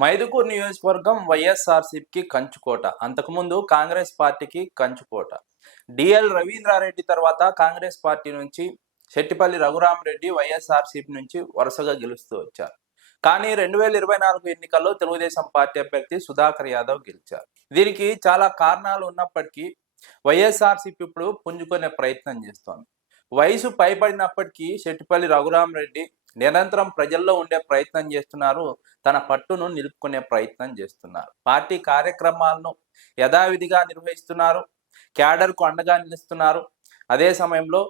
మైదుకూరు నియోజకవర్గం వైఎస్ఆర్సీపీకి కంచుకోట. అంతకుముందు కాంగ్రెస్ పార్టీకి కంచుకోట. డిఎల్ రవీంద్రారెడ్డి తర్వాత కాంగ్రెస్ పార్టీ నుంచి శెట్టిపల్లి రఘురామరెడ్డి వైఎస్ఆర్సీపీ నుంచి వరుసగా గెలుస్తూ వచ్చారు. కానీ 2024 ఎన్నికల్లో తెలుగుదేశం పార్టీ అభ్యర్థి సుధాకర్ యాదవ్ గెలిచారు. దీనికి చాలా కారణాలు ఉన్నప్పటికీ వైఎస్ఆర్సీపీ ఇప్పుడు పుంజుకునే ప్రయత్నం చేస్తోంది. వయసు పైబడినప్పటికీ శెట్టిపల్లి రఘురామరెడ్డి నిరంతరం ప్రజల్లో ఉండే ప్రయత్నం చేస్తున్నారు. తన పట్టును నిలుపుకునే ప్రయత్నం చేస్తున్నారు. పార్టీ కార్యక్రమాలను యథావిధిగా నిర్వహిస్తున్నారు. క్యాడర్కు అండగా నిలుస్తున్నారు. అదే సమయంలో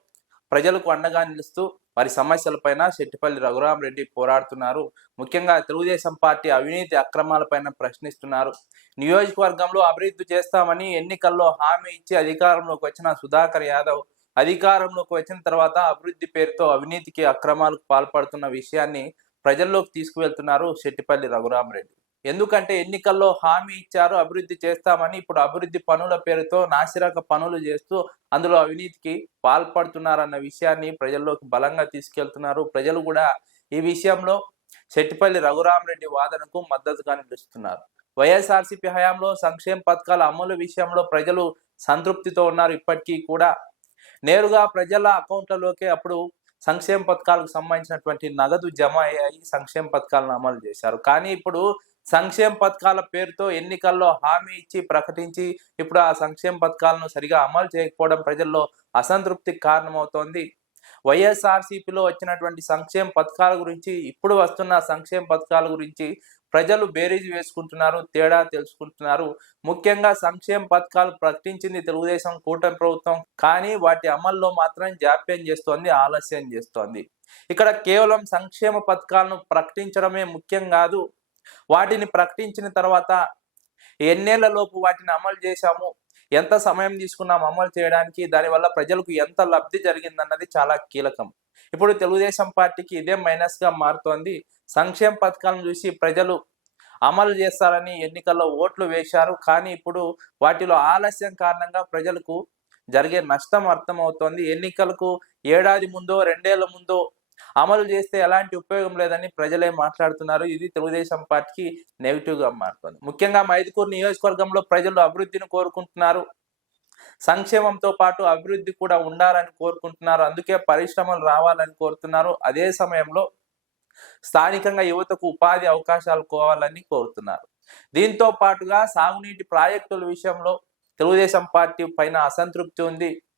ప్రజలకు అండగా నిలుస్తూ వారి సమస్యలపైన శెట్టిపల్లి రఘురామరెడ్డి పోరాడుతున్నారు. ముఖ్యంగా తెలుగుదేశం పార్టీ అవినీతి అక్రమాలపైన ప్రశ్నిస్తున్నారు. నియోజకవర్గంలో అభివృద్ధి చేస్తామని ఎన్నికల్లో హామీ ఇచ్చి అధికారంలోకి వచ్చిన సుధాకర్ యాదవ్ అధికారంలోకి వచ్చిన తర్వాత అభివృద్ధి పేరుతో అవినీతికి అక్రమాలకు పాల్పడుతున్న విషయాన్ని ప్రజల్లోకి తీసుకువెళ్తున్నారు శెట్టిపల్లి రఘురామరెడ్డి. ఎందుకంటే ఎన్నికల్లో హామీ ఇచ్చారు అభివృద్ధి చేస్తామని, ఇప్పుడు అభివృద్ధి పనుల పేరుతో నాసిరక పనులు చేస్తూ అందులో అవినీతికి పాల్పడుతున్నారన్న విషయాన్ని ప్రజల్లోకి బలంగా తీసుకెళ్తున్నారు. ప్రజలు కూడా ఈ విషయంలో శెట్టిపల్లి రఘురామరెడ్డి వాదనకు మద్దతుగా నిలుస్తున్నారు. వైఎస్ఆర్సీపీ హయాంలో సంక్షేమ పథకాల అమలు విషయంలో ప్రజలు సంతృప్తితో ఉన్నారు. ఇప్పటికీ కూడా నేరుగా ప్రజల అకౌంట్లలోకి అప్పుడు సంక్షేమ పథకాలకు సంబంధించినటువంటి నగదు జమ అయ్యాయి. సంక్షేమ పథకాలను అమలు చేశారు. కానీ ఇప్పుడు సంక్షేమ పథకాల పేరుతో ఎన్నికల్లో హామీ ఇచ్చి ప్రకటించి ఇప్పుడు ఆ సంక్షేమ పథకాలను సరిగా అమలు చేయకపోవడం ప్రజల్లో అసంతృప్తికి కారణమవుతోంది. వైఎస్ఆర్సీపీలో వచ్చినటువంటి సంక్షేమ పథకాల గురించి, ఇప్పుడు వస్తున్న సంక్షేమ పథకాల గురించి ప్రజలు బేరీజు వేసుకుంటున్నారు, తేడా తెలుసుకుంటున్నారు. ముఖ్యంగా సంక్షేమ పథకాలు ప్రకటించింది తెలుగుదేశం కూటమి ప్రభుత్వం, కానీ వాటి అమల్లో మాత్రం జాప్యం చేస్తోంది, ఆలస్యం చేస్తోంది. ఇక్కడ కేవలం సంక్షేమ పథకాలను ప్రకటించడమే ముఖ్యం కాదు, వాటిని ప్రకటించిన తర్వాత ఎన్నేళ్లలోపు వాటిని అమలు చేశాము, ఎంత సమయం తీసుకున్నాం అమలు చేయడానికి, దానివల్ల ప్రజలకు ఎంత లబ్ధి జరిగిందన్నది చాలా కీలకం. ఇప్పుడు తెలుగుదేశం పార్టీకి ఇదే మైనస్గా మారుతోంది. సంక్షేమ పథకాలను చూసి ప్రజలు అమలు చేస్తారని ఎన్నికల్లో ఓట్లు వేశారు. కానీ ఇప్పుడు వాటిలో ఆలస్యం కారణంగా ప్రజలకు జరిగే నష్టం అర్థమవుతోంది. ఎన్నికలకు ఏడాది ముందో 2 ఏళ్ల ముందో అమలు చేస్తే ఎలాంటి ఉపయోగం లేదని ప్రజలే మాట్లాడుతున్నారు. ఇది తెలుగుదేశం పార్టీకి నెగిటివ్గా మారుతుంది. ముఖ్యంగా మైదుకూరు నియోజకవర్గంలో ప్రజలు అభివృద్ధిని కోరుకుంటున్నారు. సంక్షేమంతో పాటు అభివృద్ధి కూడా ఉండాలని కోరుకుంటున్నారు. అందుకే పరిశ్రమలు రావాలని కోరుతున్నారు. అదే సమయంలో స్థానికంగా యువతకు ఉపాధి అవకాశాలు కోవాలని కోరుతున్నారు. దీంతో పాటుగా సాగునీటి ప్రాజెక్టుల విషయంలో తెలుగుదేశం పార్టీ పైన అసంతృప్తి ఉంది.